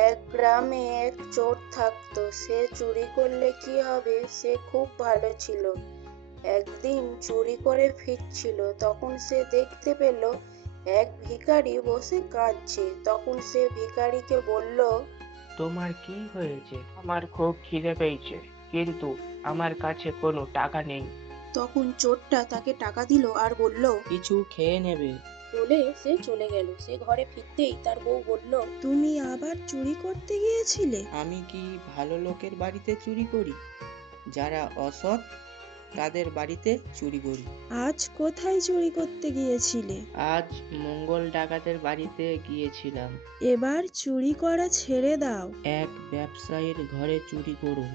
এক গ্রামে এক চোর থাকতো। সে চুরি করলে কি হবে, সে খুব ভালো ছিল। একদিন চুরি করে ফিরছিল, তখন সে দেখতে পেল এক ভিখারি বসে কাঁদছে। তখন সে ভিখারিকে বলল, তোমার কি হয়েছে? আমার খুব খিদে পেয়েছে, কিন্তু আমার কাছে কোনো টাকা নেই। তখন চোরটা তাকে টাকা দিল আর বলল, কিছু খেয়ে নেবে। বলে সে চলে গেল। সে ঘরে ফিরতেই তার বউ বলল, তুমি আবার চুরি করতে গিয়েছিলে? আমি কি ভালো লোকের বাড়িতে চুরি করি? যারা অসৎ তাদের বাড়িতে চুরি করি। আজ কোথায় চুরি করতে গিয়েছিলে? আজ মঙ্গল ডাকাতের বাড়িতে গিয়েছিলাম। এবার চুরি করা ছেড়ে দাও। এক ব্যবসায়ীর ঘরে চুরি করব।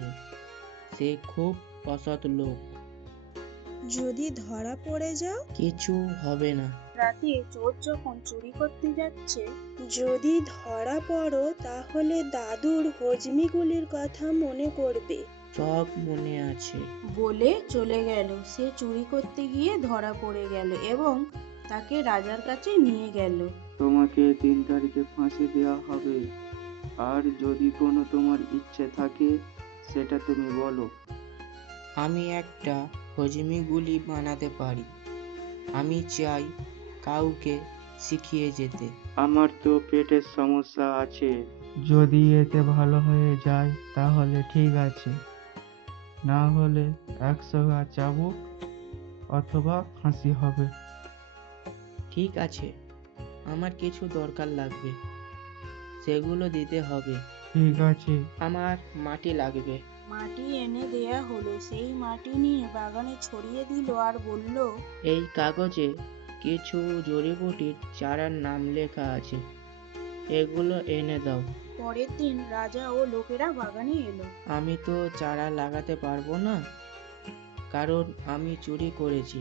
সে খুব অসৎ লোক। যদি ধরা পড়ে যাও? কিছু হবে না। রাতে চোর যখন চুরি করতে যাচ্ছে, যদি ধরা পড়ো তাহলে দাদুর হজমিগুলির কথা মনে করবে, সব মনে আছে। বলে চলে গেল। সে চুরি করতে গিয়ে ধরা পড়ে গেল এবং তাকে রাজার কাছে নিয়ে গেল। তোমাকে 3 তারিখে ফাঁসি দেওয়া হবে, আর যদি কোনো তোমার ইচ্ছে থাকে সেটা তুমি বলো। আমি একটা হজমি গুলি বানাতে পারি। আমি চাই কাউকে শিখিয়ে যেতে। আমার তো পেটের সমস্যা আছে। যদি এতে ভালো হয়ে যায় তাহলে ঠিক আছে, না হলে 100 গা চাবুক অথবা ফাঁসি হবে। ঠিক আছে, আমার কিছু দরকার লাগবে, সেগুলো দিতে হবে। ঠিক আছে। আমার মাটি লাগবে। মাটি এনে দেয়া হলো। সেই মাটি নিয়ে বাগানে ছড়িয়ে দিল আর বলল, এই কাগজে কিছু জড়িবুটির চারার নাম লেখা আছে, এগুলো এনে দাও। পরের দিন রাজা ও লোকেরা বাগানে এলো। আমি তো চারা লাগাতে পারবো না, কারণ আমি চুরি করেছি।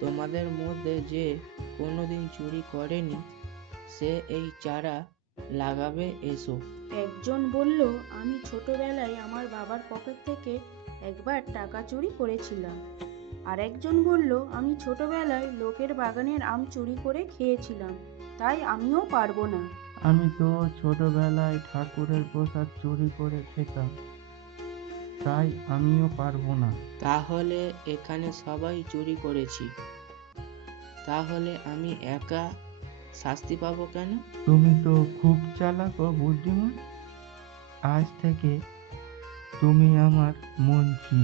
তোমাদের মধ্যে যে কোনোদিন চুরি করেনি সে এই চারা লাগাবে, এসো। একজন বলল, আমি ছোটবেলায় আমার বাবার পকেট থেকে একবার টাকা চুরি করেছিলাম। আর একজন বলল, আমি ছোটবেলায় লোকের বাগানের আম চুরি করে খেয়েছিলাম, তাই আমিও পারবো না। আমি তো ছোটবেলায় ঠাকুরের প্রসাদ চুরি করে খেতাম, তাই আমিও পারবো না। তাহলে এখানে সবাই চুরি করেছি, তাহলে আমি একা শাস্তি পাবো কেন? তুমি তো খুব চালাক ও বুদ্ধিমান। আজ থেকে তুমি আমার মন্ত্রী।